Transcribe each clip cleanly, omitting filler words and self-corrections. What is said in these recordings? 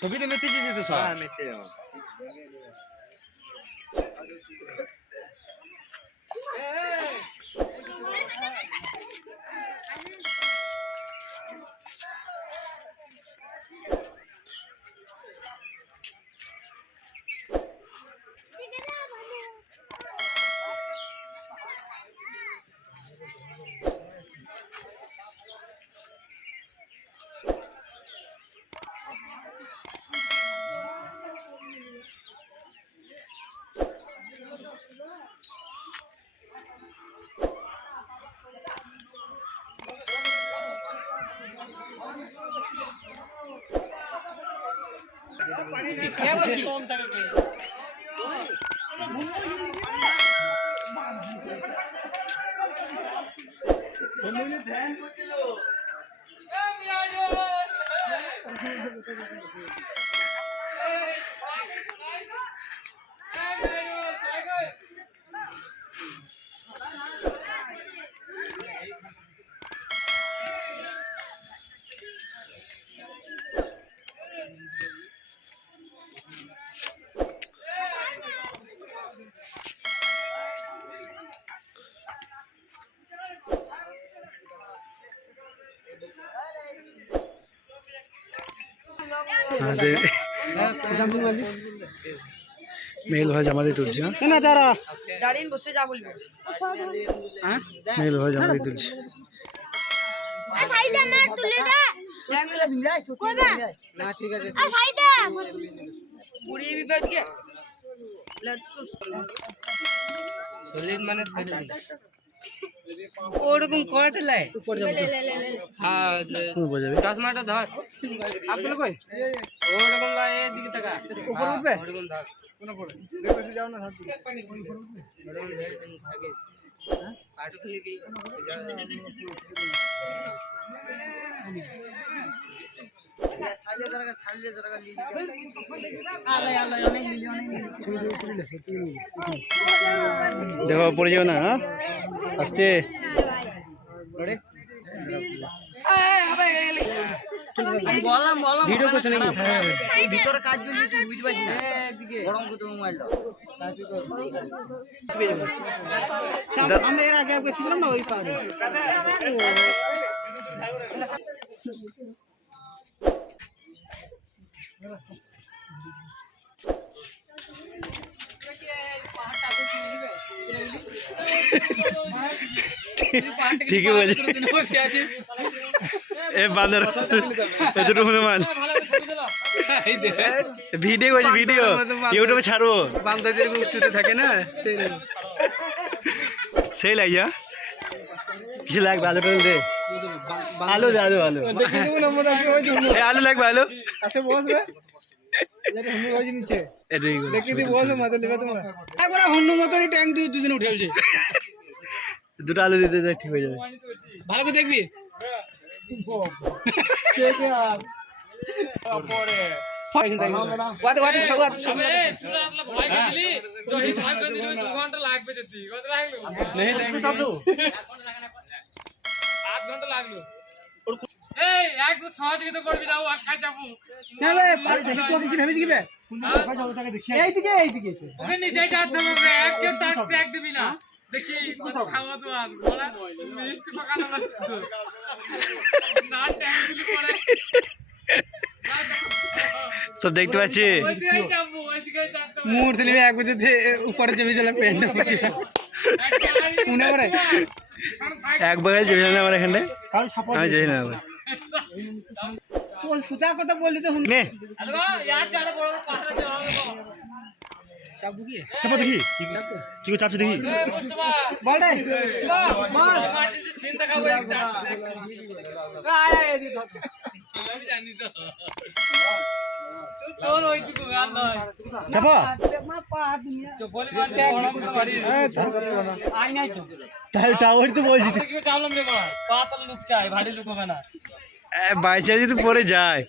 ছবিতে মেতে দিয়েছে তো সব। হ্যাঁ মেতে যাও। মেল ভাই জামাতে তুলছে। না যারা দাঁড়িয়ে বসে যা বলবে। হ্যাঁ মেল ভাই জামাতে তুলছে। সাইদা মার তুলে দে। না ঠিক আছে। সাইদা পুড়িয়ে বিবাদ কি সলিড মানে সলিড ওরকম কয়টা লাই হ্যাঁ চশমাটা ধর আপনি কই ওরকম লাই এদিকে তাকা উপর উঠবে ওরকম ধর কোন পড়ে দেখে যাও না হাত দিয়ে ওরকম ধরে আগে হ্যাঁ পাটু খুলে কি দেখো পড়ে যাও না আস্তে ভিডিও করছে নাকি ভিতরে কাজ করছি বুঝতে পারছি না গরম করতে মোবাইলটা আমরা এর আগে গেছিলাম না ওই পারে ঠিকই বলছি এ বান্দর এতটুকু মান ভিডিও করছি ভিডিও ইউটিউবে ছাড়বো বান্দরদের উচ্চতে থাকে না সেই লাগিয়া কিছু লাগবে আলু টালু দে আলু দে আলু আলু আলু লাগবে আলু আচ্ছা বসবে দুটো আলু দিতে ঠিক হয়ে যাবে ভালো করে দেখবি সব দেখতে পাচ্ছি মুড় ছেলে এক বছর উপরে জমি চলে ফ্রেন্ড মনে পড়ে এক বছর জমি চলে আমার এখানে আমি যাই না সুতার কথা বললি তো শুনে চাপবো কি চাপা দেখি কি করে চাপছে দেখি বল রে বল ইমার্জেন্সি সিন দেখাবো এক আমি জানি তো তোর ওইটুকু গাল নয় চাপা মা পা দুনিয়া বলি মারতে করি আই নাই তো তাই টাওয়ার তো বলছি কি চাপলাম রে বাবা পা তো লুক চাই ভাড়ি লুক হবে না বাইচা যদি পরে যায়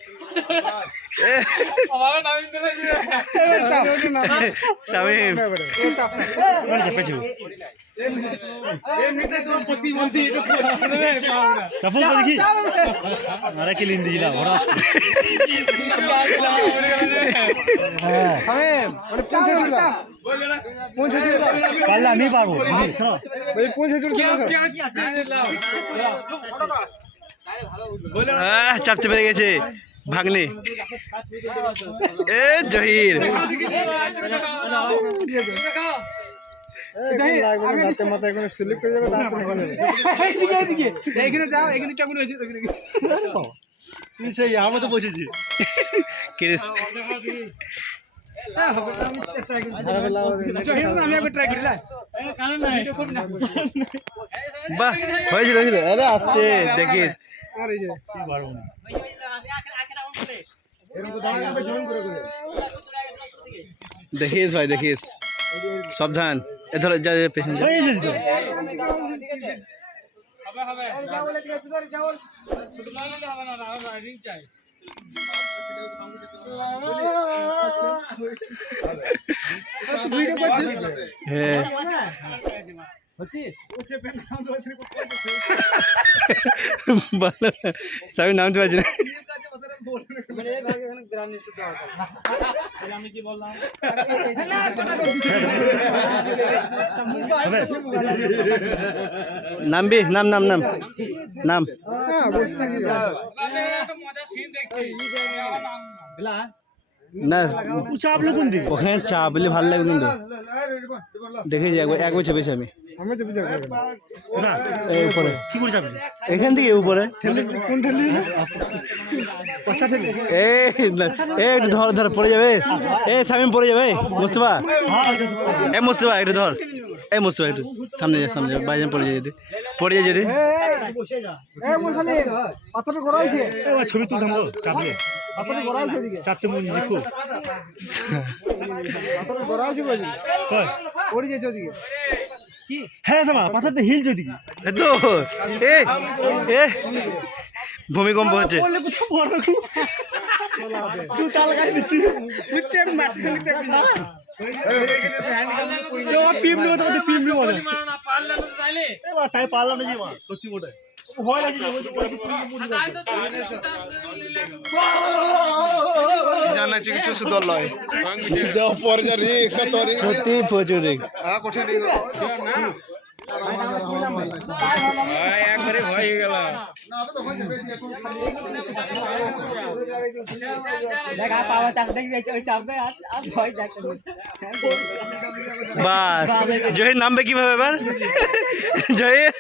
শামিম আমি পারবো চাপতে পেরে গেছে ভাগ্নে এ জহির আমরা তো বসেছি কিরিস বাহ হয়েছিল হয়েছিল আরে আসতে দেখিস দেখিস ভাই দেখিস সাবধান এ ধর যা পেশেন্ট হ্যাঁ সবই নামতে পারছি না নামবি নাম নাম নাম নাম না চাপলে কোন দিকে ওখানে চাপলে ভালো লাগবে কিন্তু দেখে যাই একবার চেপেছি আমি উপরে কি করে চাপলি এখান থেকে উপরে একটু ধর ধর পড়ে যাবে এ শামিম পড়ে যাবে মুস্তফা এ মুস্তফা একটু ধর এই মুস্তফা একটু সামনে যা সামনে বাইরে পড়ে যায় যদি পড়ে যায় যদি ছবি তুলতাম চাপলে চারটে মন দেখো হ্যাঁ মাথাতে হিলছে ওদিকে তো এ ভূমিকম্প হচ্ছে তাই পারলাম না যে মা সত্যি বটে ভয় লাগছে জানা কিছু সুদল লয় যাও পরে যা রিক্স তোর সত্যি প্রচুর রিস্ক কঠিন একবারে ভয় হয়ে গেল বাস জহির নামবে কিভাবে এবার জহির